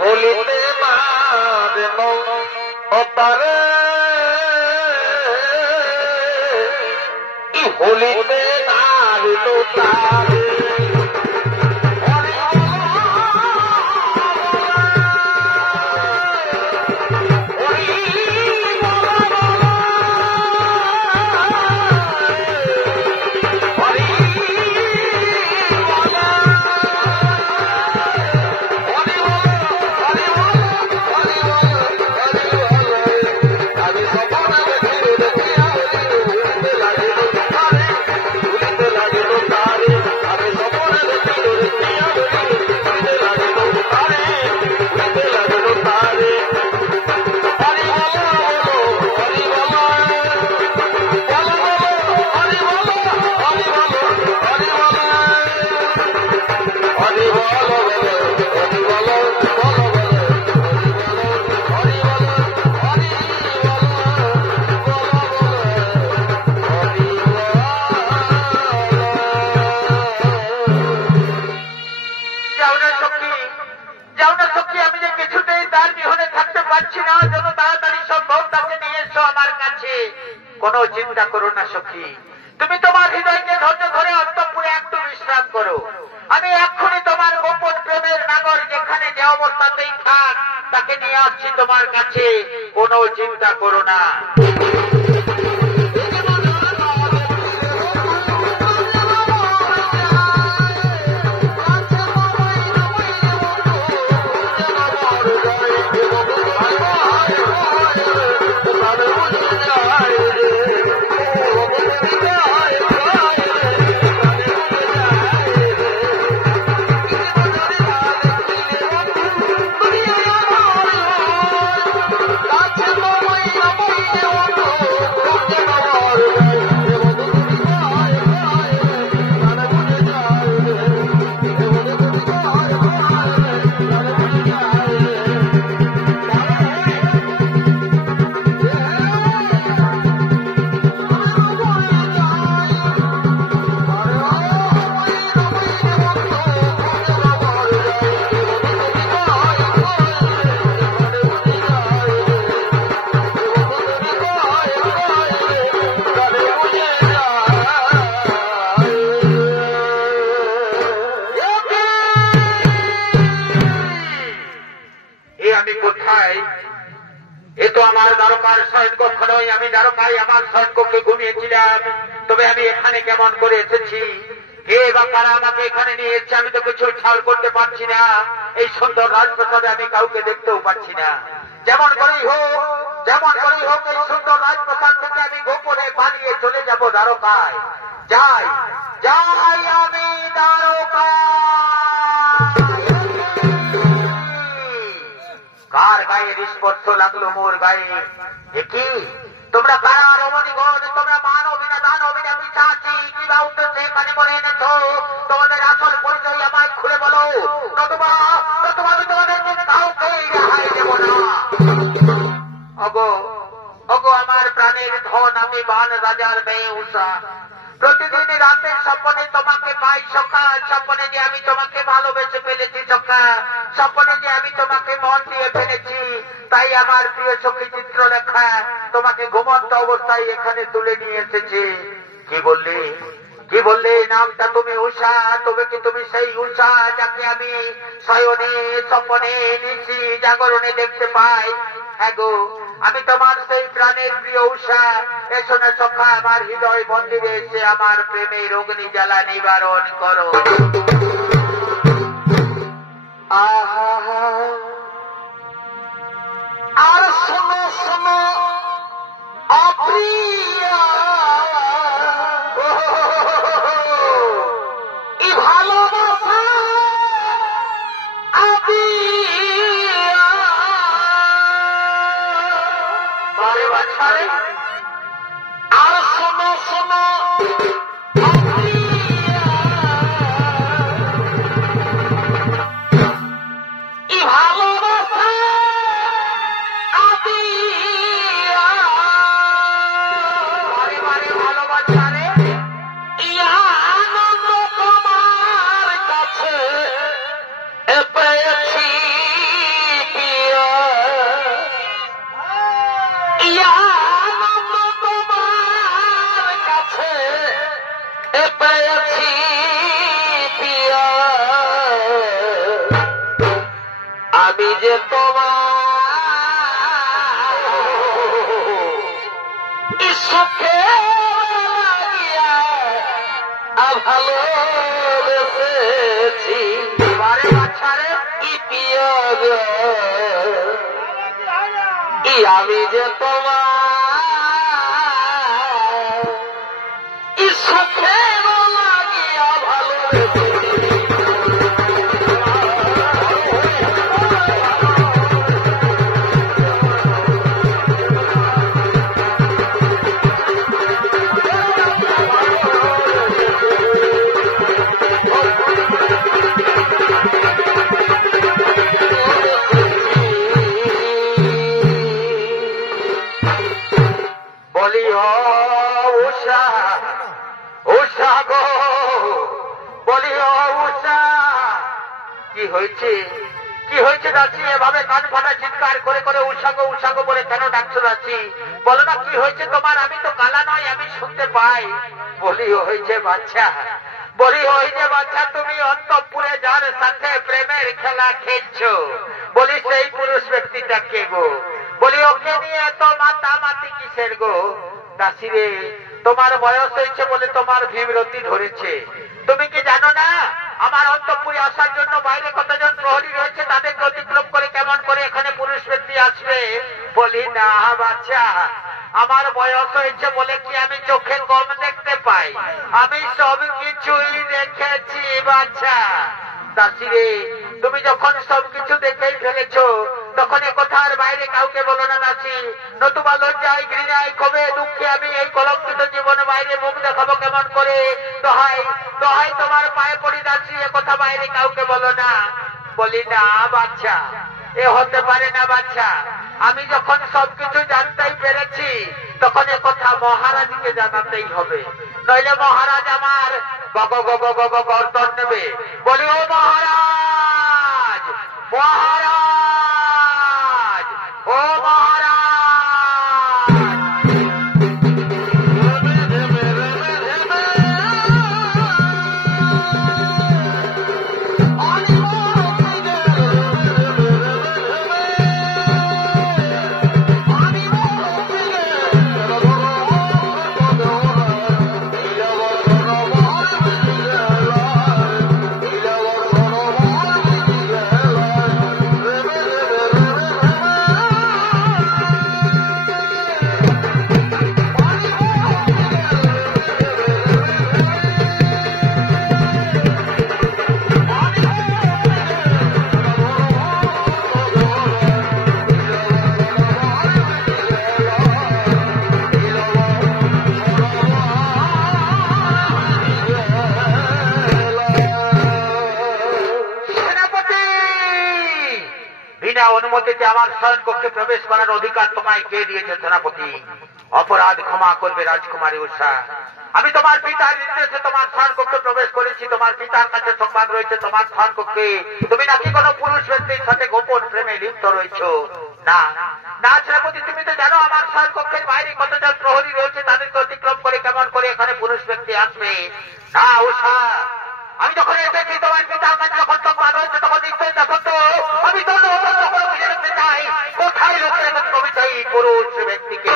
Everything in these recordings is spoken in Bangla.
होली मार नो तारे কোনো চিন্তা করো না সখী, তুমি তোমার হৃদয়কে ধৈর্য ধরে অন্তঃপুরে একটু বিশ্রাম করো। আমি এক্ষুনি তোমার গোপন প্রেমের নাগর যেখানে যে অবস্থাতেই থাক তাকে নিয়ে আসছি তোমার কাছে, কোনো চিন্তা করো না। আমি দ্বারকায় আমার সৈন্যকে ঘুমিয়েছিলাম, তবে আমি এখানে কেমন করে এসেছি? কে বা কারা আমাকে এখানে নিয়ে এসেছে আমি তো কিছু খেয়াল করতে পারছি না। এই সুন্দর রাজপ্রাসাদে আমি কাউকে দেখতেও পাচ্ছি না। যেমন করেই হোক এই সুন্দর রাজপ্রাসাদ থেকে আমি গোপনে পালিয়ে চলে যাব দ্বারকায়। যাই যাই আমি দ্বারকায়। কার গায়ে স্পর্শ লাগলো মোর গায়ে? কি তোমরা কারা রমণীগণ? তোমরা মানবী না দানবী না পিশাচী? কি বা উদ্দেশ্যে এখানে মরে এনেছো? তোমাদের আসল পরিচয় আমায় খুলে বলো, নতুবা আমি তোমাদেরকে কাউকে রেহাই দেব না। ওগো আমার প্রাণের ধন, আমি বান রাজার মেয়ে উষা। প্রতিদিন রাতের স্বপ্নে তোমাকে পাই সখা, স্বপ্নে যে আমি তোমাকে ভালোবেসে ফেলেছি সখা, স্বপ্নে যে আমি তোমাকে মন দিয়ে ফেলেছি। তাই আমার প্রিয় সখী চিত্রলেখা তোমাকে ঘুমন্ত অবস্থায় এখানে তুলে নিয়ে এসেছে। কি বললে নামটা তুমি উষা? তবে কি তুমি সেই উষা যাকে আমি শয়নে স্বপ্নে নিশি জাগরণে দেখতে পাই? হ্যাঁ গো, আমি তোমার সেই প্রাণের প্রিয় উষা। এসো না সখা, আমার হৃদয় মন্দিরে এসে আমার প্রেমের অগ্নি জ্বালা নিবারণ করো। আর শোনো শোনো অপ্রিয়া, এই ভালোবাসা আদি বারে বাছারে। আর শোনো শোনো যে তোমার সুখে ভালোবেসেছি বারে বাচ্চারে ইপিয়াগ আমি যে তোমার সুখে লাগিয়া ভালোবেসেছি কি হয়েছে দাসী এভাবে কান ফাটা চিৎকার করে করে উৎসাগো উৎসাগো বলে কেন ডাকছো দাসী বলো না কি হয়েছে তোমার আমি তো কালা নয় আমি শুনতে পাই বলি হয়েছে বাচ্চা তুমি অন্তঃপুরে যার সাথে প্রেমের খেলা খেলছো বলি সেই পুরুষ ব্যক্তিটা কে গো বলি ওকে নিয়ে এত মাতামাতি কিসের গো দাসী রে তোমার বয়স হয়েছে বলে তোমার বিব্রতি ধরেছে তুমি কি জানো না আমার অন্তঃপুরে আসার জন্য বাইরে কতজন প্রহরী রয়েছে তাদেরকে অতিক্রম করে কেমন করে এখানে পুরুষ ব্যক্তি আসবে বলি না বাচ্চা আমার বয়স হয়েছে বলে কি আমি চোখে কম দেখতে পাই আমি সব কিছুই দেখেছি বাচ্চা দাসী রে তুমি যখন সবকিছু দেখেই ফেলেছো তখন এ কথা আর বাইরে কাউকে বলো না দাসী নতুবা লজ্জায় ঘৃণায় ক্ষোভে দুঃখে আমি এই কলঙ্কিত জীবনে বাইরে মুখ দেখাবো কেমন করে দোহাই দোহাই তোমার পায়ে পড়ি দাসী এ কথা বাইরে কাউকে বলো না বলি না বাচ্চা এ হতে পারে না বাচ্চা আমি যখন সবকিছু জানতেই পেরেছি তখন এ কথা মহারাজকে জানাতেই হবে নইলে মহারাজ আমার গর্দন নেবে বলি ও মহারাজ মহারাজ ও মহারাজ অনুমতিতে আমার শয়ন কক্ষে প্রবেশ করার অধিকার তোমায় কে দিয়েছে সেনাপতি অপরাধ ক্ষমা করবে রাজকুমারী উষা আমি তোমার পিতার নির্দেশে তোমার শয়ন কক্ষে প্রবেশ করেছি তোমার পিতার কাছে সংবাদ রয়েছে তোমার শয়ন কক্ষে তুমি নাকি কোনো পুরুষ ব্যক্তির সাথে গোপন প্রেমে লিপ্ত রয়েছ না না সেনাপতি তুমি তো জানো আমার শয়ন কক্ষের বাইরে কতজন প্রহরী রয়েছে তাদেরকে অতিক্রম করে কেমন করে এখানে পুরুষ ব্যক্তি আসবে না উষা আমি যখন এসেছি তোমার পিতার কাছে যখন সংবাদ রয়েছে তখন নিশ্চয়ই দেখো তো আমি তো চাই কোথায় লোকের কবি চাই পুরুষ ব্যক্তিকে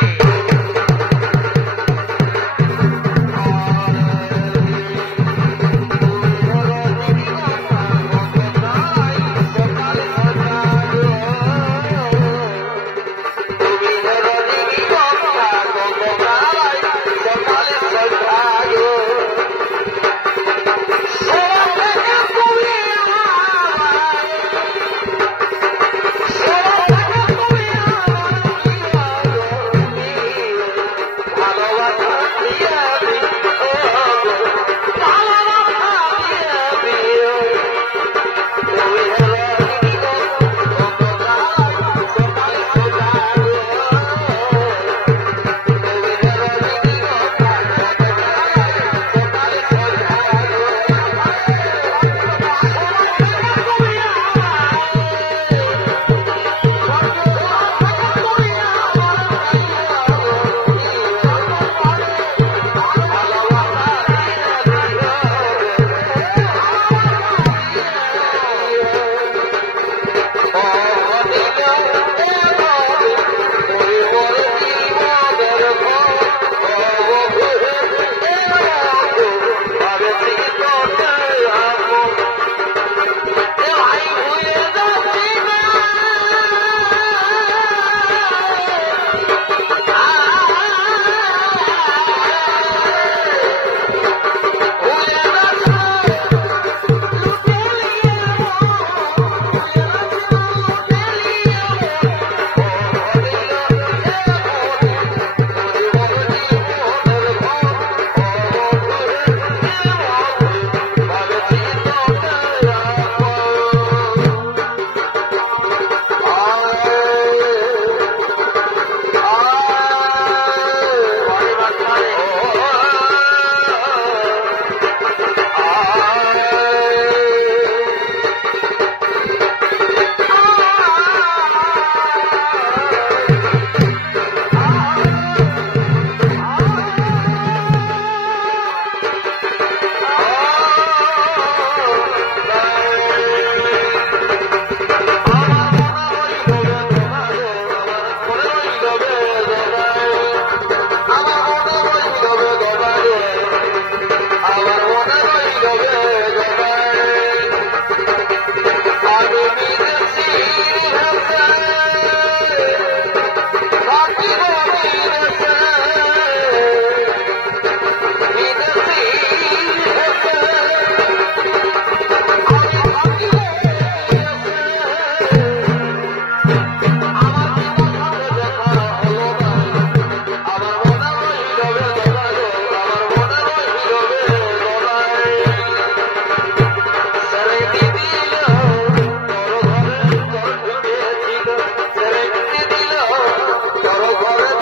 ঘরে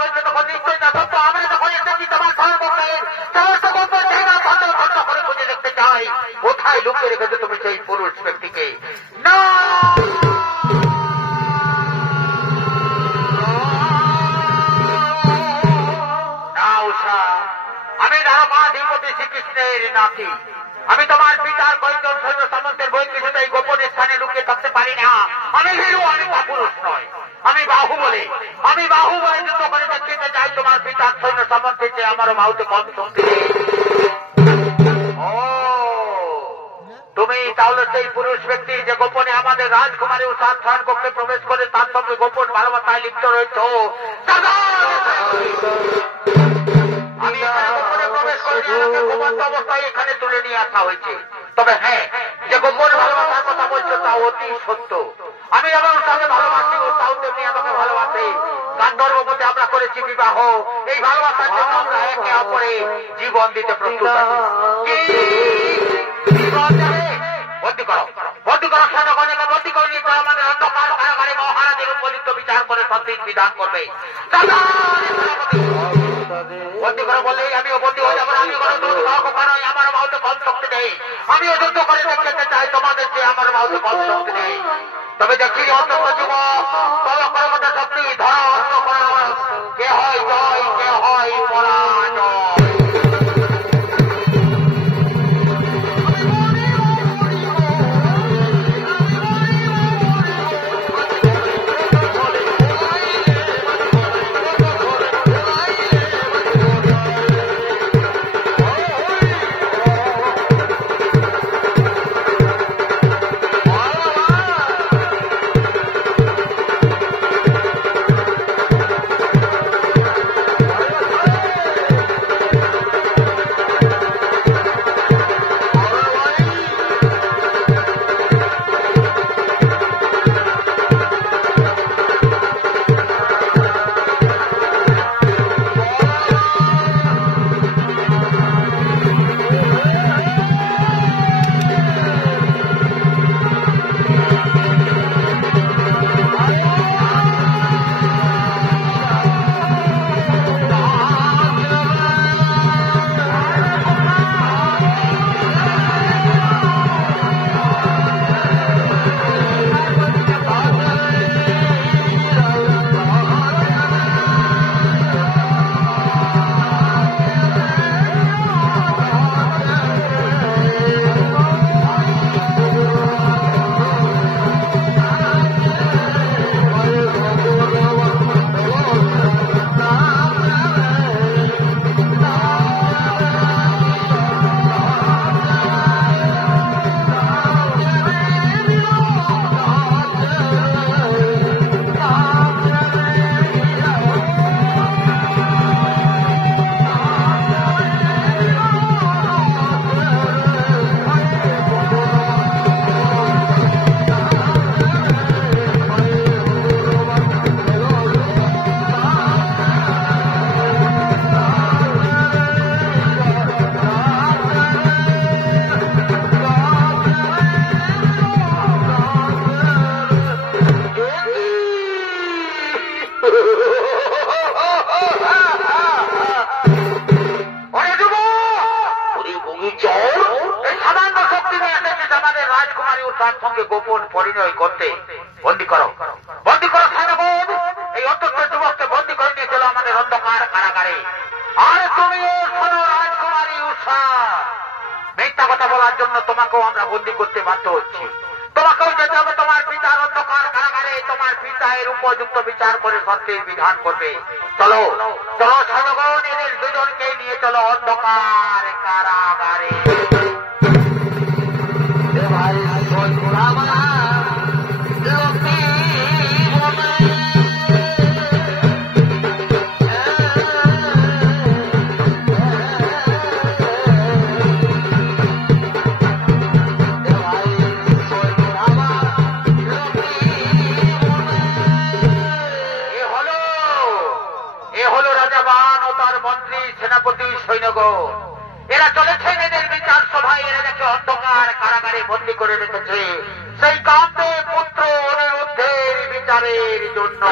রয়েছে তখন নিশ্চয়ই না সত্য। আমরা যখন এসেছি তোমার সর্বকালের সমস্ত গোপন জায়গা খন্ড খন্ড করে খুঁজে দেখতে চাই কোথায় লুকিয়ে রেখেছে তুমি সেই পুরুষ ব্যক্তিকে। না আমি ধর্মাধিপতি শ্রীকৃষ্ণের নাতি, আমি তোমার পিতার কয়েকজন সৈন্য সামন্তের বই কিছুতেই গোপন স্থানে লুকিয়ে থাকতে পারি না। আমি হিরু, আমি পুরুষ নয়, আমি বাহু বলে যুদ্ধ করে দেখতে চাই তোমার পিতার সৈন্য সামন্তে যে আমারও বাহুতে কম শক্তি নেই। তুমি তাহলে সেই পুরুষ ব্যক্তি যে গোপনে আমাদের রাজকুমারী ও সাত কক্ষে প্রবেশ করে তার সঙ্গে গোপন ভালোবাসায় লিপ্ত রয়েছ। আমি এখানে গোপনে প্রবেশ করিনি, আমাকে ঘুমন্ত অবস্থায় এখানে তুলে নিয়ে আসা হয়েছে। তবে হ্যাঁ, যে গোপন ভালোবাসার কথা বলছো তা অতি সত্য। আমি যেমন তাকে ভালোবাসি ও তাও তেমনি আমাকে ভালোবাসে। গান্ধর্বপতি আমরা করেছি বিবাহ, এই ভালোবাসার জন্য আমরা একে অপরে জীবন দিতে প্রস্তুত আছি। বন্দী করো সৈন্যগণকে, বন্দী করে নিয়ে আমাদের অন্ধকার কারাগারে মহারাজের উপযুক্ত বিচার করে সঠিক বিধান করবে। বন্দী করে বললেই আমিও বন্দী হয়ে যাবো। আমি কোনো দুধ খাওয়া নয়, আমার বাহুতে কম শক্তি নেই। আমিও যুদ্ধ করে দেখতে চাই তোমাদের যে আমার বাহুতে কম শক্তি নেই। তবে দেখি অন্তত যুবক তল কর্মটা শক্তি ধরা অস্ত্র করা, কে হয় জয়, কে হয় পরাজয়। তার সঙ্গে গোপন পরিণয় করতে। বন্দী করো, বন্দী করো সৈন্যগণ, এই অত্যন্ত যুবককে বন্দী করে নিয়ে চলো আমাদের অন্ধকার কারাগারে। আর তুমিও শোনো রাজকুমারী উষা, মিথ্যা কথা বলার জন্য তোমাকেও আমরা বন্দী করতে বাধ্য হচ্ছি। তোমাকেও যেতে হবে তোমার পিতার অন্ধকার কারাগারে, তোমার পিতা এর উপযুক্ত বিচার করে সত্যের বিধান করবে। চলো চলো সৈন্যগণ, এদের দুজনকে নিয়ে চলো অন্ধকার কারাগারে। সেনাপতি সৈন্যগণ এরা চলেছেন এদের বিচার সভায়, এরা যাকে অন্ধকার কারাগারে বন্দী করে রেখেছে সেই কামে পুত্র অনিরুদ্ধের বিচারের জন্য।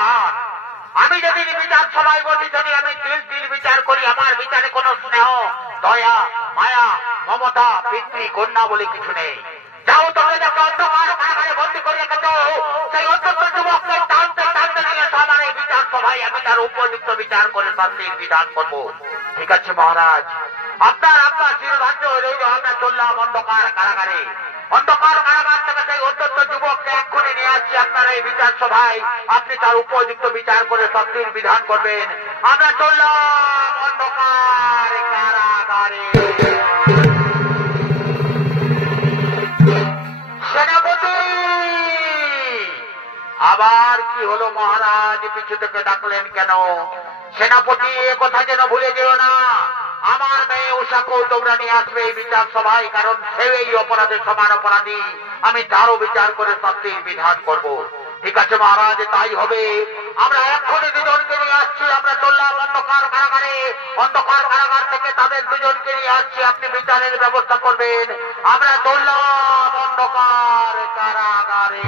কারাগার। আমি যদি বিচার সবাই বসি, যদি আমি তিল তিল বিচার করি, আমার বিচারে কোনো স্নেহ, দয়া, মায়া, মমতা, পিতৃ, কন্যা বলে কিছু নেই। যাও তোমরা যাকে অন্ধকার কারাগারে বন্দী করে রেখেছ, সেই অত্যন্ত যুবককে টানতে টানতে নিয়ে আমার এই বিচার সভায় আমি তার উপযুক্ত বিচার করে শাস্তির বিধান করব। ঠিক আছে মহারাজ, আপনার চিরধার্য রইল। আমরা চললাম অন্ধকার কারাগারে। অন্ধকার কারাগার থেকে সেই অত্যন্ত যুবককে এক্ষুনি নিয়ে আসছি আপনার এই বিচার সভায়। আপনি তার উপযুক্ত বিচার করে শাস্তির বিধান করবেন। আমরা চললাম অন্ধকার কারাগারে। সেনাপতি, আবার কি হলো মহারাজ? পিছু থেকে ডাকলেন কেন? সেনাপতি, এ কথা যেন ভুলে যেও না, আমার মেয়ে উষাকেও তোমরা নিয়ে আসবে এই বিচার সভায়, কারণ সে এই অপরাধের সমান অপরাধী। আমি তারও বিচার করে শাস্তির বিধান করব। ঠিক আছে মহারাজ, তাই হবে। আমরা এক্ষুনি দুজনকে নিয়ে আসছি। আমরা চললাম অন্ধকার কারাগারে। অন্ধকার কারাগার থেকে তাদের দুজনকে নিয়ে আসছি, আপনি বিচারের ব্যবস্থা করবেন। আমরা চললাম অন্ধকার কারাগারে।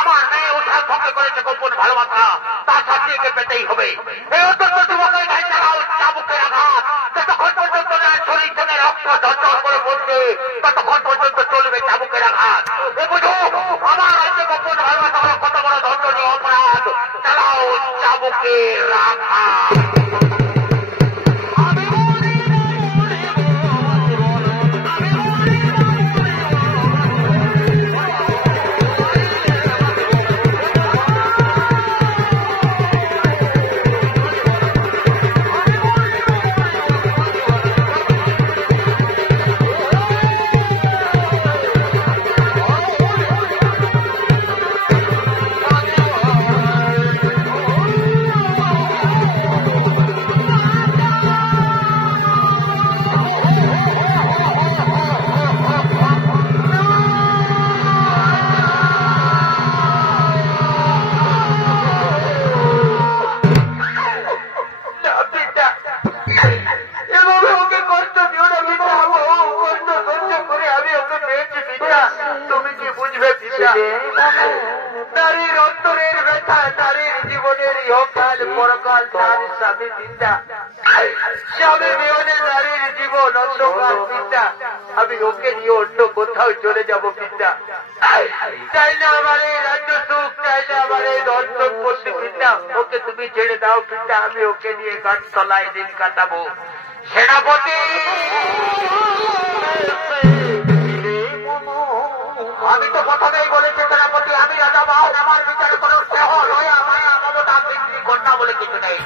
আমার মেয়ে উঠার ভঙ্গ করেছে গোপন ভালোবাসা, তার শাস্তিকে পেতেই হবে। এই অত্যন্ত যুবকের গায়ে চালাও চাবুকের আঘাত। যতক্ষণ পর্যন্ত শরীর থেকে রক্ত ঝরঝর করে পড়ছে, ততক্ষণ পর্যন্ত চলবে চাবুকের আঘাত। এ বুঝো, আমার রাজ্যে গোপন ভালোবাসা হলো কত বড় দণ্ডনীয় অপরাধ। চালাও চাবুকের আঘাত। নারীর অন্তরের ব্যথা, নারীর জীবনের ইহকাল পরকাল তার স্বামী চিন্তা। স্বামী বিহনে নারীর জীবন অন্ধকার চিন্তা। আমি ওকে নিয়ে অন্য কোথাও চলে যাব পিতা। চাই না আমার এই রাজ্য সুখ, চাই না আমার এই ধন সম্পত্তি পিতা। ওকে তুমি ছেড়ে দাও পিতা, আমি ওকে নিয়ে গাছতলায় দিন কাটাবো। সেনাপতি, আমি তো প্রথমেই বলেছি সেনাপতি, আমি রাজা বাহন, আমার বিচারে কোনো স্নেহ, দয়া, মায়া, মমতা, পিতৃ, কন্যা বলে কিছু নেই।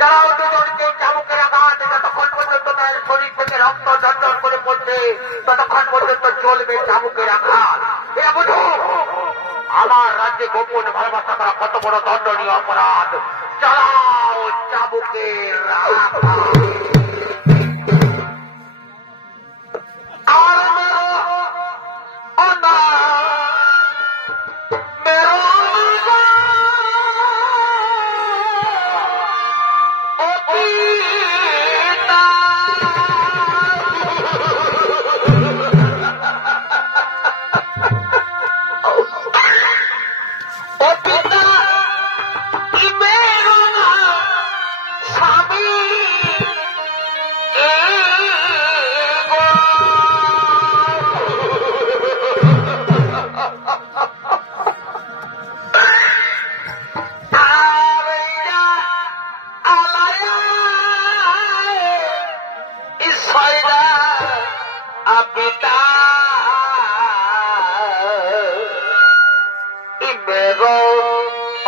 যারা দুজনকে চাবুকের আঘাত, যতক্ষণ পর্যন্ত তার শরীর থেকে রক্ত ঝরঝর করে পড়ছে, ততক্ষণ পর্যন্ত চলবে চাবুকের আঘাত। এরা বুঝো, আমার রাজ্যে গোপন ভালোবাসা করা কত বড় দণ্ডনীয় অপরাধ। চালাও চাবুকের আঘাত।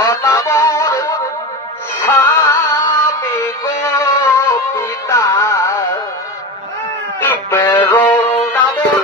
অনামর স্বামী গো পিতা বেরো নামর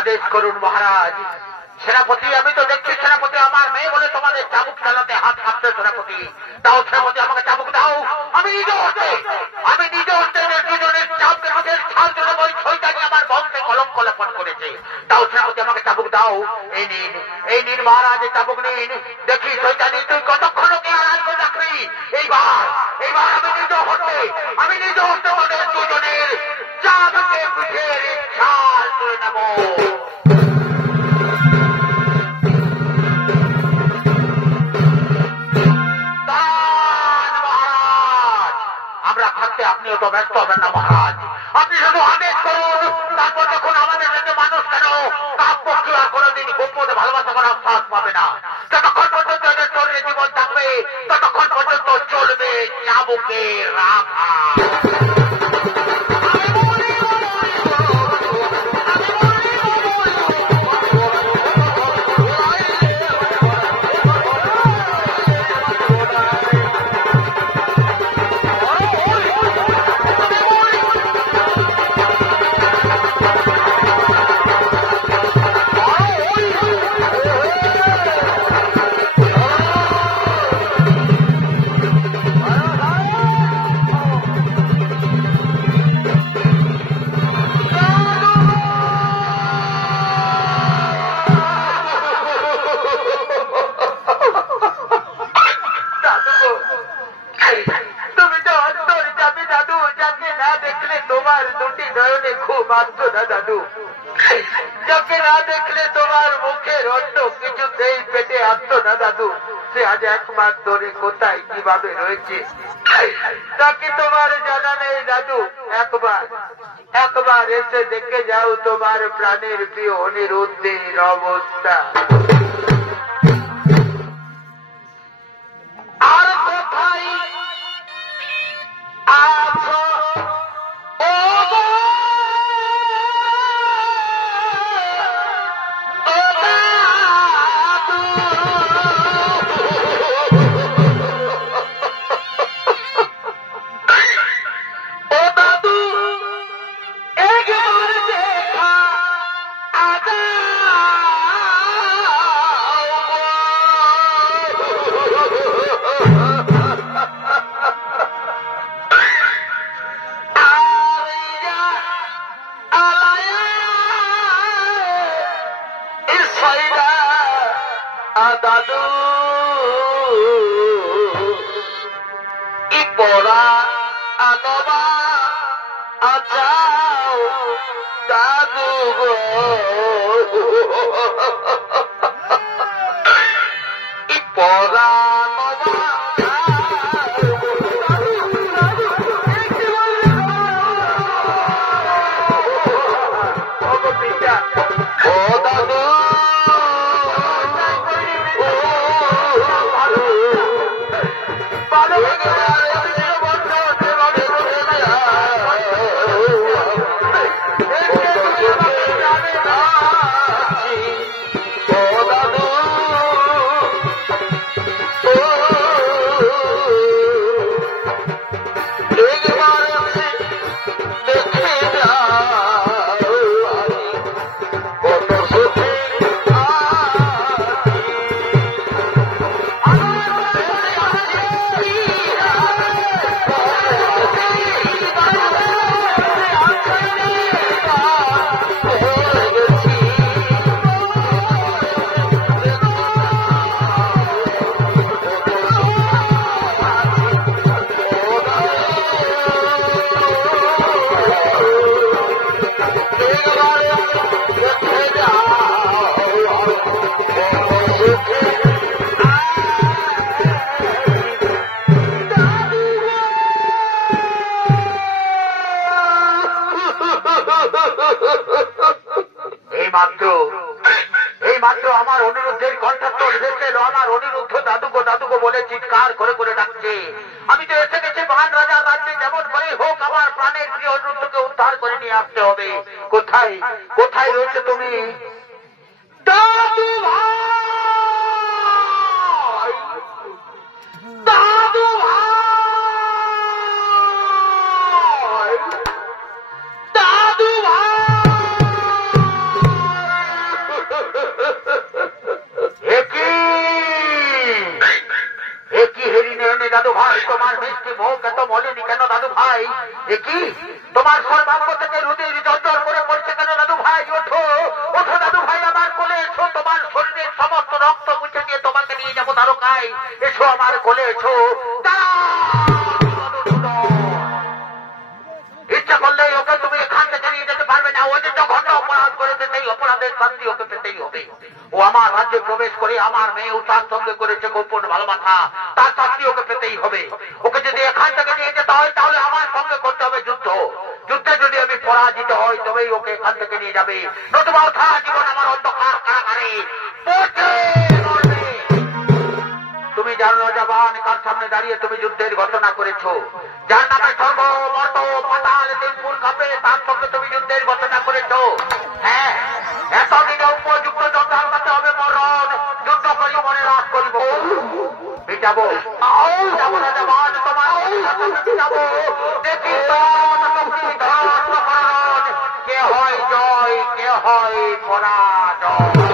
আদেশ করুন মহারাজ। সেনাপতি, আমি তো দেখছি সেনাপতি আমার মেয়ে বলে তোমাদের চাবুক চালাতে হাত কাঁপছে। সেনাপতি দাও, সেনাপতি আমাকে চাবুক দাও। আমি নিজে হচ্ছে দুজনের চাবুকের হাতের ছাল তুলে ওই ছইটাকে আমার বংশে কলঙ্ক লেপন করেছে। দাও সেনাপতি আমাকে চাবুক দাও। এই নিন মহারাজ, চাবুক নিন। দেখি শৈতানি তুই কতক্ষণ ওকে আড়াল করে রাখবি। এইবার আমি নিজে হচ্ছে ওদের দুজনের চাবুকে পিঠের ছাল তুলে নেব। আপনিও তো ব্যস্ত হবেন না মহারাজ, আপনি শুধু আদেশ করুন। তারপর যখন আমাদের সাথে মানুষ কেন কাকপক্ষী আর কোনোদিন গোপনে ভালোবাসা করার সাহস পাবে না। যতক্ষণ পর্যন্ত এদের শরীরে জীবন থাকবে ততক্ষণ পর্যন্ত চলবে চাবুকের রাখা। দাদু, যাকে না দেখলে তোমার মুখের অন্য কিছুতেই পেটে আসতো না দাদু, সে আজ এক মাস ধরে কোথায় কিভাবে রয়েছে তাকে তোমার জানা নেই দাদু। একবার এসে দেখে যাও তোমার প্রাণের প্রিয় অনিরুদ্ধের অবস্থা। আর কোথায় আছো পরা আনবা আচাও দাদু গো পরা এইমাত্র আমার অনিরুদ্ধের কণ্ঠস্বর ভেসে এলো। আমার অনিরুদ্ধ দাদুগো দাদুগো বলে চিৎকার করে করে ডাকছে। আমি তো এসে গেছি মহান রাজার রাজ্যে, যেমন করে হোক আমার প্রাণের প্রিয় অনিরুদ্ধকে উদ্ধার করে নিয়ে আসতে হবে। কোথায় কোথায় রয়েছে তুমি দাদু ভাই? দাদু ভাই, দাদু ভাই, দাদু ভাই তোমার মিষ্টি মুখ এত মলিনি কেন দাদু ভাই? কি তোমার সর্বাঙ্গ থেকে রুদির জর্জর করে পড়ছে কেন দাদু ভাই? ওঠো ওঠো দাদু ভাই, আমার কোলে এসো। তোমার শরীরের সমস্ত রক্ত মুছে দিয়ে তোমাকে নিয়ে যাবো দ্বারকায়। এসো আমার কোলে এসো। ইচ্ছা করলে ওকে তুমি এখান থেকে নিয়ে যেতে পারবে না। ও যে জঘন্য অপরাধ করেছে, সেই অপরাধের শাস্তি ওকে পেতেই হবে। ও আমার রাজ্যে প্রবেশ করে আমার মেয়ে উতার সঙ্গে করেছে গোপন ভালোবাসা, তার শাস্তি ওকে পেতেই হবে। ওকে যদি এখান থেকে নিয়ে যেতে হয় তাহলে আমার সঙ্গে করতে হবে যুদ্ধ। যুদ্ধে যদি আমি পরাজিত হই তবেই ওকে এখান থেকে নিয়ে যাবে, নতুবা সারা জীবন আমার অন্ধকার কারাগারে পড়ে মরবে। তুমি যার নজওয়ান কার সামনে দাঁড়িয়ে তুমি যুদ্ধের ঘোষণা করেছো, যার নামে স্বর্গ মর্ত পাতাল তিনপুর কাঁপে, তার সঙ্গে তুমি যুদ্ধের ঘোষণা করেছো। হ্যাঁ, এতদিনে উপযুক্ত যোদ্ধার কাছে হবে মরণ। যুদ্ধ করি মনে রাজ করিব, যাবো যাবো না জবান তোমার যাবো। দেখি কে হয় জয়, কে হয় পরাজয়।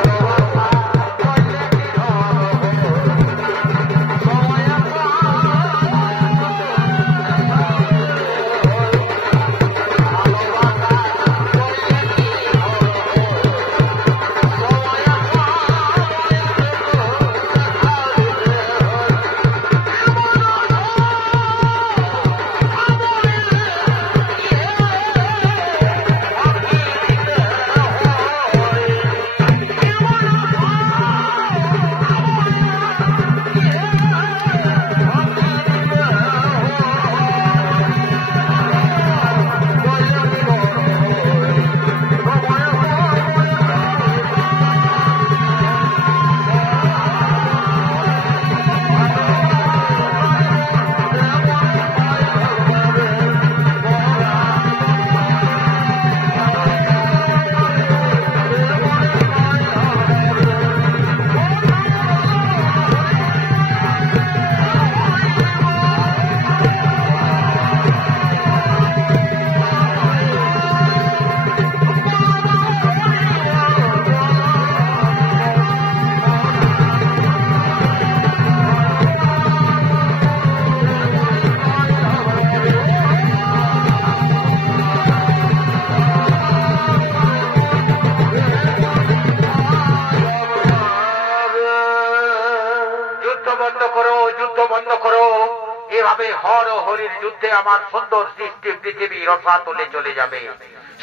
কিভাবে হর ও হরির যুদ্ধে আমার সুন্দর সৃষ্টি পৃথিবী রসাতলে চলে যাবে।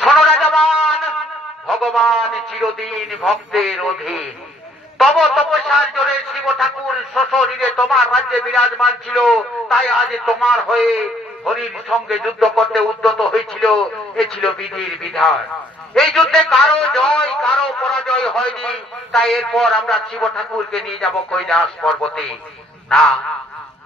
শোনো রাজাবান, ভগবান চিরদিন ভক্তের অধীন। তব তপস্যার জোরে শিব ঠাকুর সশরীরে তোমার রাজ্যে বিরাজমান ছিল, তাই আজ তোমার হয়ে হরির সঙ্গে যুদ্ধ করতে উদ্যত হয়েছিল। এ ছিল বিধির বিধান। এই যুদ্ধে কারো জয় কারো পরাজয় হয়নি, তাই এরপর আমরা শিব ঠাকুরকে নিয়ে যাব কৈলাস পর্বতে। না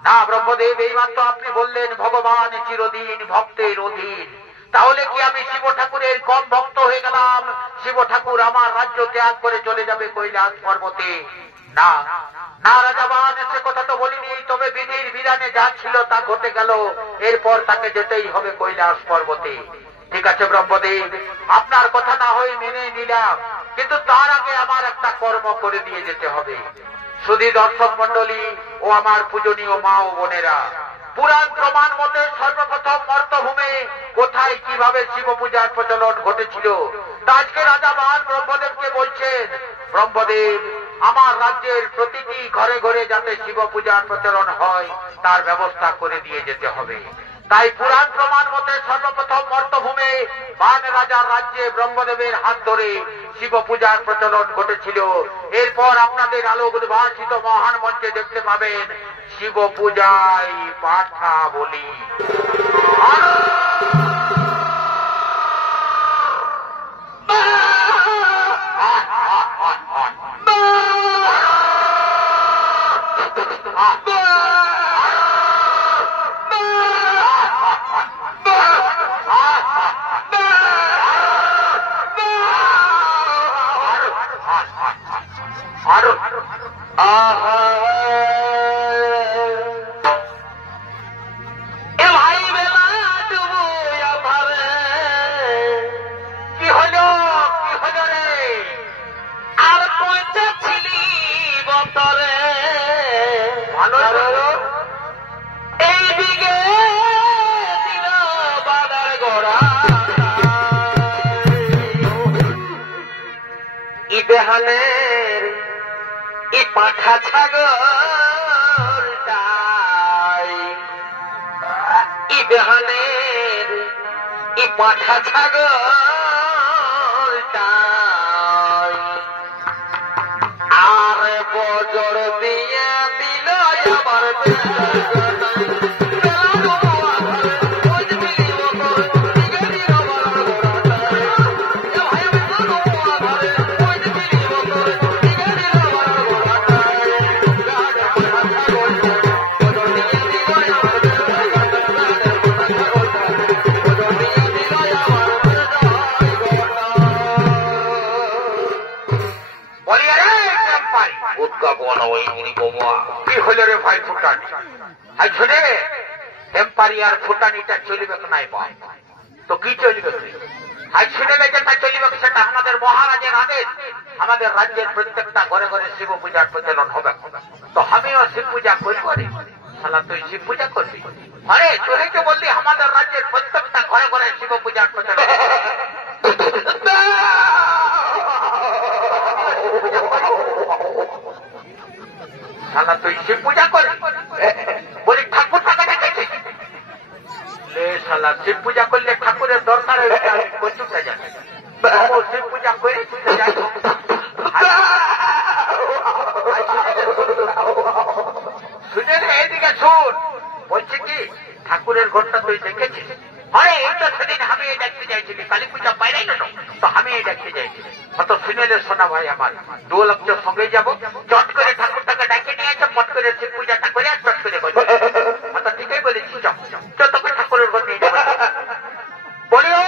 না ব্রহ্মদেব, এই মাত্র আপনি বললেন ভগবান চিরদিন ভক্তের অধীন। তাহলে কি আমি শিব ঠাকুরের কম ভক্ত হয়ে গেলাম? শিব ঠাকুর আমার রাজ্য ত্যাগ করে চলে যাবে কৈলাস পর্বতে? না না রাজাবান, সে কথা তো বলিনি, তবে বিধির বিধানে যা ছিল তা ঘটে গেল। এরপর তাকে যেতেই হবে কৈলাস পর্বতে। ঠিক আছে ব্রহ্মদেব, আপনার কথা না হয়ে মেনে নিলাম, কিন্তু তার আগে আমার একটা কর্ম করে দিয়ে যেতে হবে। শুধু দর্শক মন্ডলী ও আমার পূজনীয় মা ও বোনেরা, পুরাণ প্রমাণ মতে সর্বপ্রথম মর্তভূমে কোথায় কিভাবে শিব পূজার প্রচলন ঘটেছিল, আজকে রাজাবান ব্রহ্মদেবকে বলছেন, ব্রহ্মদেব আমার রাজ্যের প্রতিটি ঘরে ঘরে যাতে শিব পূজার প্রচলন হয় তার ব্যবস্থা করে দিয়ে যেতে হবে। তাই পুরাণ প্রমাণ মতে সর্বপ্রথম মর্তভূমে বান রাজার রাজ্যে ব্রহ্মদেবের হাত ধরে শিব পূজার প্রচলন ঘটেছিল। এরপর আপনাদের আলোক উদ্ভাসিত মহান মঞ্চে দেখতে পাবেন শিব পূজায় পাঠা বলি। ইবেহানের ই পাঠা ছাগলটাই, ইবেহানের ই পাঠা ছাগলটাই আর বজর দিয়ে দিল আমার কি হইল রে ভাই ফুটানি? শুনে এম্পারিয়ার ফুটানিটা চলিবে নাই ভাই, তো কি চলিবে? শুনে যেটা চলিবে সেটা আমাদের মহারাজের আদেশ। আমাদের রাজ্যের প্রত্যেকটা ঘরে ঘরে শিব পূজার প্রচলন হবে। তো আমিও শিব পূজা করি করে শালা তুই শিব পূজা করবি? আরে তুই তো বললি আমাদের রাজ্যের প্রত্যেকটা ঘরে ঘরে শিব পূজার প্রচলন। শালা তুই শিব পূজা করবি? বলি ঠাকুর টাকা দেখেছিস? শালা শিব পূজা করলে ঠাকুরের দরকার কচুটা জানে। শিব পূজা করে শুনে রে, এদিকে শোন, বলছি কি ঠাকুরের ঘরটা তুই দেখেছিস? আরে এই তো সেদিন আমি এই দেখতে যাইছিলি, কালী পূজা বাইরে গেল তো আমি এই দেখতে যাইছি। অত শুনেলে শোনা ভাই আমার, 2 লক্ষ সঙ্গে যাবো, চট করে ঠাকুরটাকে ডাকে নিয়ে আসো, পট করে শিব পূজাটা করে আর চট করে বলবো। অত ঠিকই বলেছি, তোকে ঠাকুরের ঘর নিয়ে যাবো। বলি ও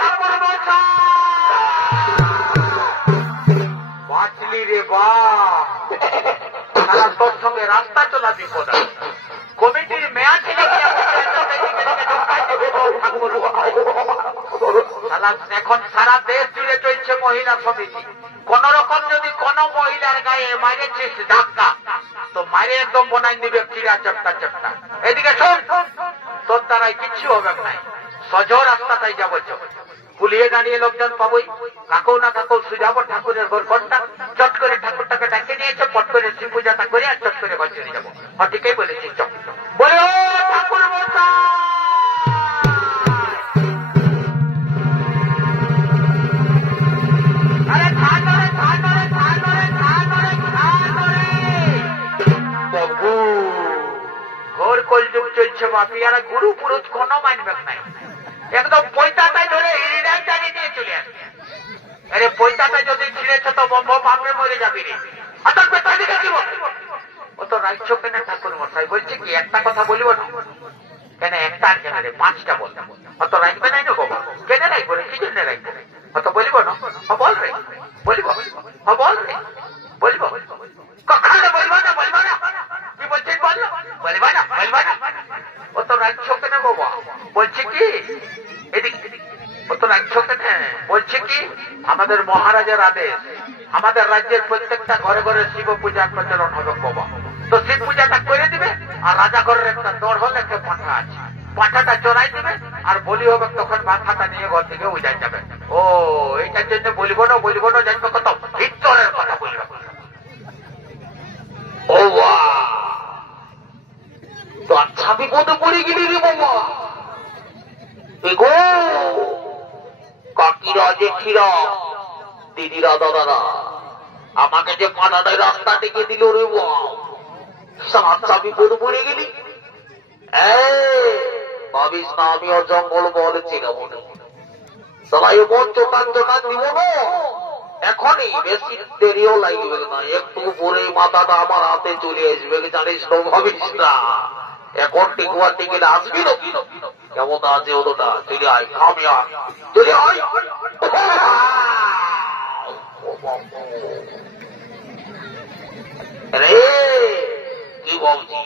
ঠাকুর মশাই, বাঁচলি রে বা, তোর সঙ্গে রাস্তা চলা বিপদ। কমিটির মেয়া ছেলে এখন সারা দেশ জুড়ে চলছে মহিলা সমিতি। কোন রকম যদি কোন মহিলার গায়ে মারেছিস ধাক্কা, তো মারে একদম বনাই দিবে চিরা চপটা চপটা। এদিকে শোন, তোর দ্বারাই কিচ্ছু হবে নাই, সজো রাস্তাটাই যাবো। পুলিয়ে দাঁড়িয়ে লোকজন পাবই, কাকেও না কাকেও সুজাবো ঠাকুরের ঘর ঘরটা, চট করে ঠাকুরটাকে ডাকে নিয়েছে, পট করে শিব পূজাটা করে আর চট করে ঘর চলে যাবো। ঠিকই বলেছি, চপ বলে ও ঠাকুর কলযুগ চলছে বাপি, আর গুরু পুরুষ কোনো মানবে নাই, একদম পৈতাটাই ধরে হৃদয় টানি নিয়ে চলে আসবে। আরে পৈতাটা যদি ছিঁড়েছ তো বম্ব পাপড়ে মরে যাবি রে। ও তো রাজ্য কেন ঠাকুর মশাই বলছে কি একটা কথা বলবো না কেন, একটা আর কেন রে, 5টা বল। অত রাখবে নাই না বাবা, কেন রাখবো রে, কি জন্য রাখবে, অত বলবো না, বল রে, বলবো, বল রে, বলবো, কখনো বলবো না, বলবো না, কি বলছিস বল, বলবো না, বলবো না। ও তো রাজ্য কেন বাবা, বলছে কি এদিক, ও তো রাজ্য কেন বলছে কি আমাদের মহারাজের আদেশ, আমাদের রাজ্যের প্রত্যেকটা ঘরে ঘরে শিব পূজা প্রচলন হবে বাবা। তো শিব পূজাটা করে দিবে, আর রাজা ঘরের একটা দর হলে একটা পাঁঠা আছে, পাঁঠাটা চড়াই দিবে, আর বলি হবে তখন মাথাটা নিয়ে ঘর থেকে উজাই যাবে। ও এইটার জন্য বলবো না, বলবো না, জানবো কত ভিতরের কথা বলবে। ও তো আচ্ছা বিপদে পড়ে গেলি রে বাবা। এগো কাকিরা জেঠিরা দিদিরা দাদারা আমাকে যে পানাটায় রাস্তা ডেকে দিল রে বাবা, আচ্ছা বিপদে পড়ে গেলি। ভাবিস না আমি আর জঙ্গল বলেছি না মনে, সবাই মন চোটান চোটান দিব না, এখনই বেশি দেরিও লাগবে না, একটু পরে মাথাটা আমার হাতে চলে আসবে, জানিস তো, ভাবিস না এখন টিকুয়ার টিকিট আসবি না, কেমন আছে ওটা চলে আয়, আমি আয় চলে আয়। রে কি বলছি,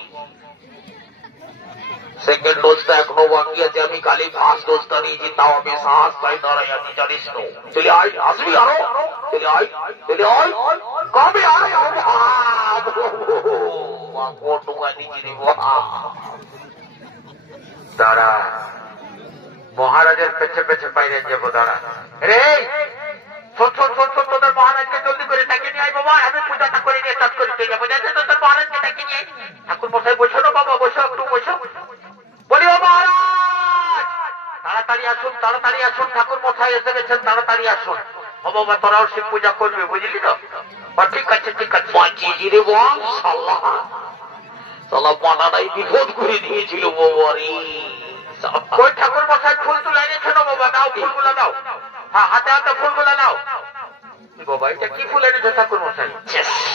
সেকেন্ড ডোজটা এখনো বাকি আছে, আমি কালি ফার্স্ট ডোজটা নিয়েছি, তাও আমি সাহস পাই দাঁড়াই আছি, জানিস তো, চলে আয়, আসবি আরো, চলে আয়, চলে আয়, কবে আয়, দাঁড়া মহারাজের পেছে পেছে বাইরে যাবো, দাঁড়া রে, ছোট ছোট তোদের মহারাজকে জলদি করে ডাকে নিয়ে আয় বাবা, আমি পূজাটা করে নিয়ে কাজ করে চলে যাবো, যাচ্ছে তোদের মহারাজকে ডাকে নিয়ে। ঠাকুর মশাই বসো না বাবা, বসো একটু বসো, বলি ও মহারাজ তাড়াতাড়ি আসুন, তাড়াতাড়ি আসুন, ঠাকুর মশাই এসে গেছেন, তাড়াতাড়ি আসুন। ও বাবা তোরাও শিব পূজা করবে বুঝলি তো, ঠিক আছে ঠিক আছে। রে বল সাল্লাহ, সালা পানাটাই বিপদ করে দিয়েছিল বাবারি। ওই ঠাকুর মশাই ফুল তুলে এনেছো না বাবা, দাও ফুলগুলো দাও, হ্যাঁ হাতে হাতে ফুলগুলো দাও। বাবা এটা কি ফুল এনেছো ঠাকুর মশাই?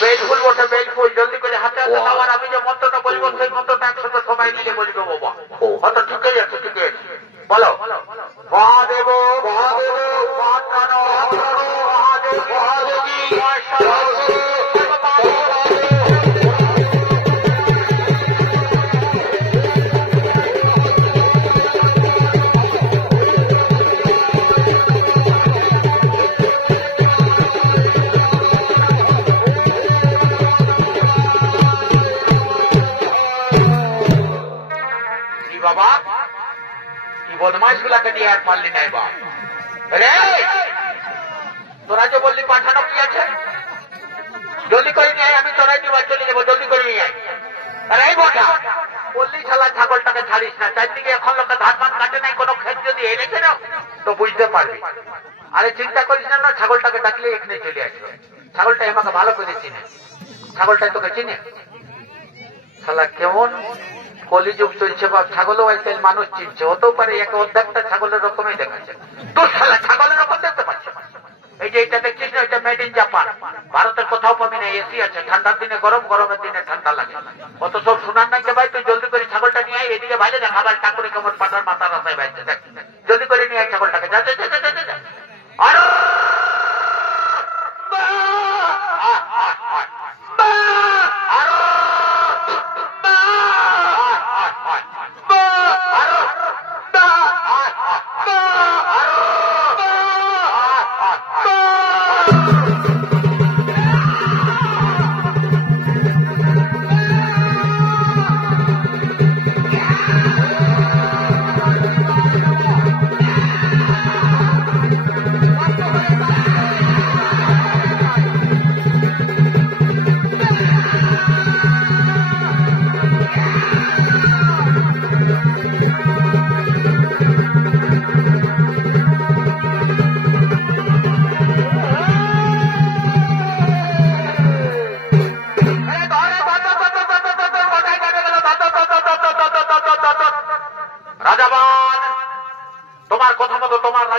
বেল ফুল বসে, বেল ফুল, জলদি করে হাতে হাতে দাও, আর আমি যে মন্ত্রটা বলবো সেই মন্ত্রটা একসাথে সবাই মিলে বলবো বাবা। হয়তো ঠিকই আছে, ঠিকই আছে, বলো মহাদেব মহাদেব মহাপ্রাণ মহাদেব মহাদেবী বাবা, কি বদমাইশ গুলাকে নিয়ে আর পারলি নাই বা রে, তোরা যে বললি পাঠানো কি আছে, জলদি করে নিয়ে আয়, আমি চড়াই দিবার চলে যাবো, জলদি করে নিয়ে আয়। আরে এই বটা বললি শালা ছাগলটাকে ছাড়িস না, চারদিকে এখন লোকে ধান ধান কাটে নাই, কোনো ক্ষেত যদি এনেছে না তো বুঝতে পারবি। আরে চিন্তা করিস না, ছাগলটাকে ডাকলে এখানে চলে আসবে, ছাগলটা আমাকে ভালো করে চিনে, ছাগলটাই তোকে চিনে। শালা কেমন কলিযুগ চলছে বাপ, ছাগলও আজকাল মানুষ চিনছে, হতেও পারে এক অর্ধেকটা ছাগলের রকমই দেখাচ্ছে, তোর শালা ছাগলের রকম দেখতে পাচ্ছে। এই যে এটা দেখছিস না, এটা মেড ইন জাপান, ভারতের কোথাও পাবি না, এসি আছে, ঠান্ডার দিনে গরম, গরমের দিনে ঠান্ডা লাগে, কত সব শোনার নাই। ভাই তুই জলদি করে ছাগলটা নিয়ে আয়, এদিকে বাইরে দেখ আবার ঠাকুরে কেমন পাটার মাথা রাস্তায় বাইরে দেখ, জলদি করে নিয়ে আয় ছাগলটাকে, যা যা যা যা যা। আর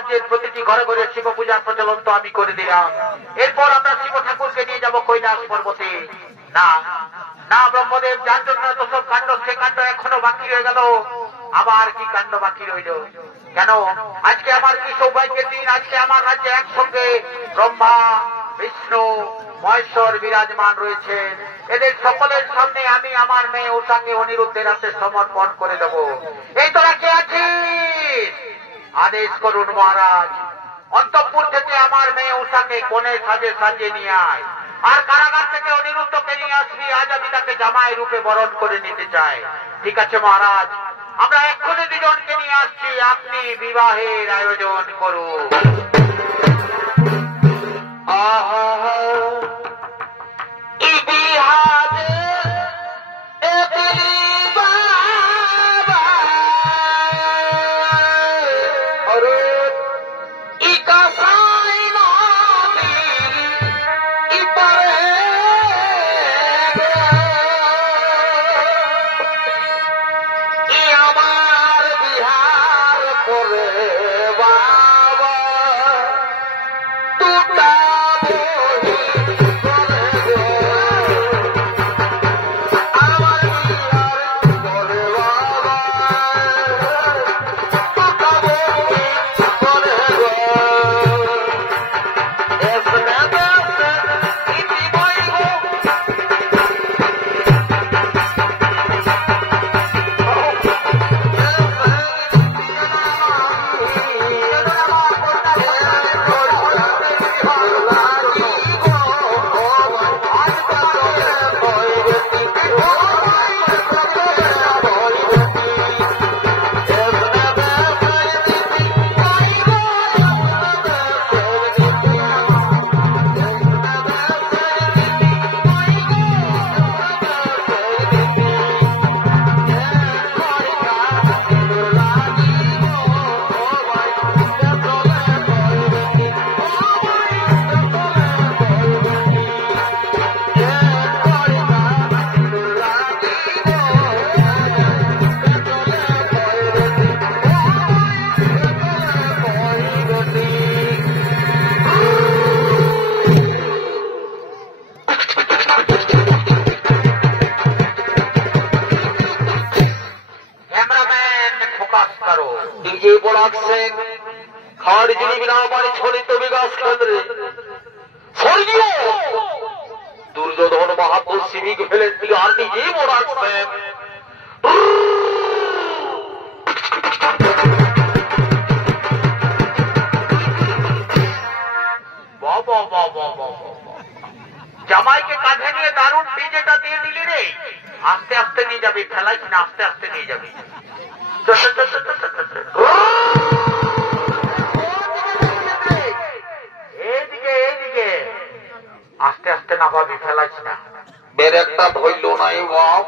রাজ্যের প্রতিটি ঘরে ঘরে শিব পূজার প্রচলন তো আমি করে দিলাম। এরপর আমরা শিব ঠাকুরকে নিয়ে যাব কৈলাস পর্বতে। না না ব্রহ্মদেব, যার জন্য তো সব কাণ্ড, সে কাণ্ড এখনো বাকি রয়ে গেল। আবার কি কাণ্ড বাকি রইল? কেন আজকে আমার কি সৌভাগ্যের দিন? আজকে আমার রাজ্যে একসঙ্গে ব্রহ্মা, বিষ্ণু, মহেশ্বর বিরাজমান রয়েছে। এদের সকলের সামনে আমি আমার মেয়ে উষাকে অনিরুদ্ধের হাতে সমর্পণ করে দেব। এই তোরা কে আছিস? আদেশ করুন মহারাজ, অন্তঃপুর থেকে আমার মেয়ে উষাকে কোণে সাজে সাজিয়ে নিয়ে আয়, আর কারাগার থেকে অনিরুদ্ধকে নিয়ে আসবি। আজ আমি তাকে জামাই রূপে বরণ করে নিতে চাই। ঠিক আছে মহারাজ, আমরা এক্ষুনি দুজনকে নিয়ে আসছি, আপনি বিবাহের আয়োজন করুন। দুর্যোধন বাহাদুর সিভিক ফেলেন আর নিজেই মোড়াচ্ছেন। জামাইকে কাঁধে নিয়ে দারুণ ডিজেটা দিয়ে দিলি রে। আস্তে আস্তে নিয়ে যাবি, ফেলাইস না, আস্তে আস্তে নিয়ে যাবি। এইদিকে এইদিকে আস্তে আস্তে না ভাবি, ফেলাইস না। বের একটা ধরল নাই বাপ,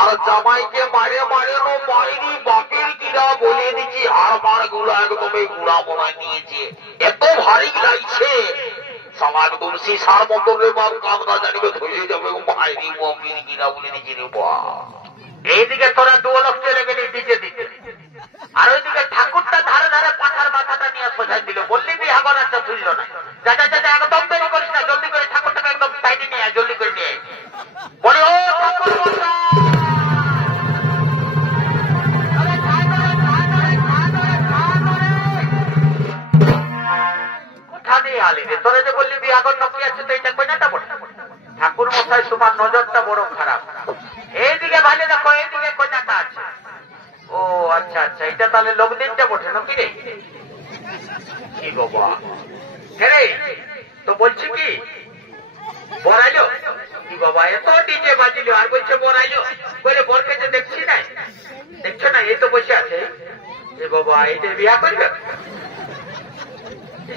আর জামাইকে মারে মারে নো মাইরি বাপের কিরা বলে দিচ্ছি। আর মার গুলা একদম এই গুড়া বোনায় নিয়েছে, এত ভারী লাগছে সমাজ তুলসী সার মতন রে বাপ, কামনা জানিবে ধরে যাবে মাইরি বাপের কিরা বলে দিচ্ছি রে বাপ। এইদিকে তোরা দুলক চলে গেলি ডিজে দিতে, আর ওইদিকে ঠাকুরটা ধারে ধারে পাঠার মাথাটা নিয়ে সোজাই দিল। বললি বিহা করাটা তুলল না। যা যা যা, একদম দেরি করিস না, জলদি করে ঠাকুরটাকে একদম সাইডে নিয়ে আয়, জলদি করে নিয়ে আয়। বলি ও ঠাকুর কোথা নিয়ে আলি রে? তোরা যে বললি বিহা কর নকলি আছে, তো এইটা কইনাটা বলে ঠাকুর মশাই তোমার নজরটা বড় খারাপ। এইদিকে ভালো দেখো, এইদিকে কইনাটা আছে। ও আচ্ছা আচ্ছা, এটা তাহলে লোকদিনটা বটে নাকি রে? কি বাবা রে, তো বলছি কি বরাইলো কি বাবা, এত ডিজে বাজিল আর বলছে বরাইলো। বলে বরকে যে দেখছি না, দেখছো না, এই তো বসে আছে। এ বাবা, এই যে বিয়া করবে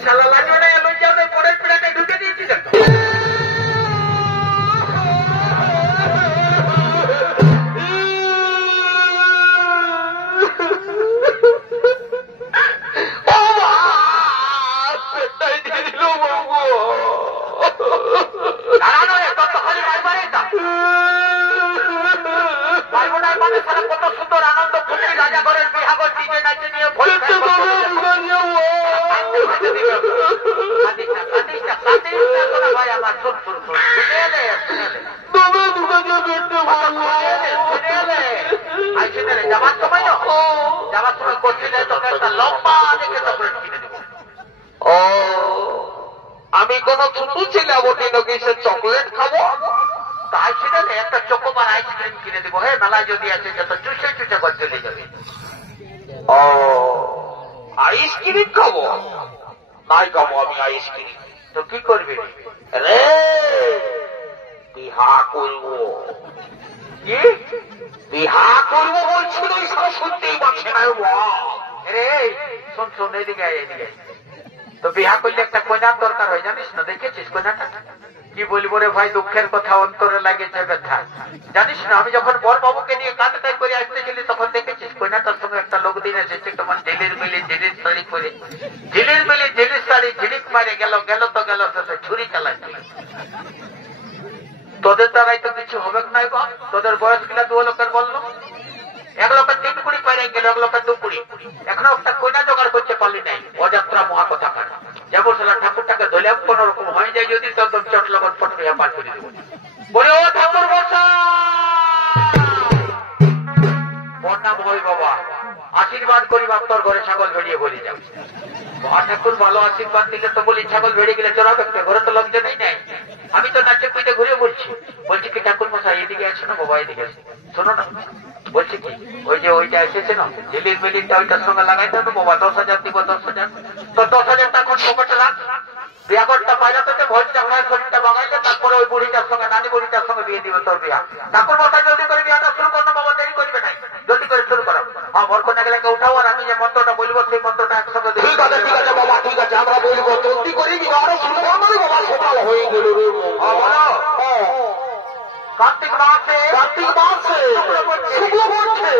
শালা লাজো না, এলো যাও না, পরের পিড়াতে ঢুকে দিয়েছি দেখো। কত সুন্দর আনন্দ ফুটি, রাজা ঘরের বিহাগর ডিজে নাচে নিয়ে বসিলে তোকে একটা লম্বা দেখে চকলেট কিনে দেবো। ও আমি কোন ছোট ছেলে বটি নাকি সে চকলেট খাবো? তাই সেটা একটা চকোবার আইসক্রিম কিনে দেবো। হ্যাঁ মেলায় যদি আছে যত চুষে চুষে করে চলে যাবে। ও আইসক্রিম খাবো? নাই খাবো আমি আইসক্রিম। তো কি করবি রে? বিহা করব। কি বিহা করব বলছিল, সব শুনতেই পাচ্ছে না। রে শোন শোন, এদিকে এদিকে। তো বিহা করলে একটা কন্যার দরকার হয়, জানিস না? দেখেছিস কন্যাটা? কি বলবো রে ভাই, দুঃখের কথা, অন্তরে লাগেছে ব্যথা। জানিস না, আমি যখন বর বাবুকে নিয়ে কাঁদটাই করে আসতেছিলি তখন দেখেছিস কন্যাটার সঙ্গে একটা লোক দিন এসেছে, তোমার ঝিলির মিলি ঝিলির শাড়ি পরে, ঝিলির মিলি ঝিলির শাড়ি ঝিলিক মারে গেল, গেল তো গেল, সাথে ছুরি চালাচ্ছিল। তোদের দ্বারাই তো কিছু হবে নাই বাপ। তোদের বয়স কিনা 2 লোকের বললো, 1 লোকের 3 কুড়ি পাইরে গেল, 1 লোকের 2 কুড়ি। এখনো একটা কন্যা জোগাড় করতে পারলি নাই। অযাত্রা মহা কথা কাটা যেমন সেটা ঠাকুরটাকে ধরে কোন রকম হয়ে যায় যদি, তো একদম চট লগন পট হইয়া পার করে দেবো। বলে ও ঠাকুর বসা বন্যা ভয় বাবা, আশীর্বাদ করি বাপ, তোর ঘরে ছাগল বেরিয়ে বলি যাও। মহা ঠাকুর ভালো আশীর্বাদ দিলে তো বলি ছাগল বেরিয়ে গেলে চড়াবে, ঘরে তো লোকজন নেই। আমি তো নাচে কুইতে ঘুরে বলছি কি ঠাকুর মশাই এদিকে আছে না বাবা, এদিকে আছে, শোনো না। বলছি কি, ওইটা এসেছে না ঝিলির মিলিরটা, ওইটার সঙ্গে লাগাই দেবো বাবা, 10,000 দিব, 10,000। তো 10,000 টাকা পকেটে রাখ, বিয়াগরটা বাইরে থেকে ভোজটা খায়, শরীরটা বাগাইলে তারপরে ওই বুড়িটার সঙ্গে, নানি বুড়িটার সঙ্গে বিয়ে দিবে তোর বিয়া। ঠাকুর মশাই জলদি করে বিয়াটা শুরু করো বাবা, দেরি করবে নাই, জলদি করে শুরু করো। হ্যাঁ ভোর কন্যা গেলে উঠাও, আর আমি যে মন্ত্রটা বলবো সেই মন্ত্রটা একসঙ্গে। ঠিক আছে ঠিক আছে বাবা, ঠিক আছে, আমরা বলবো। জলদি করে বিবাহ শুরু করো বাবা, সকাল হয়ে গেল রে। বলো কার্তিক মাসে শুক্লপক্ষে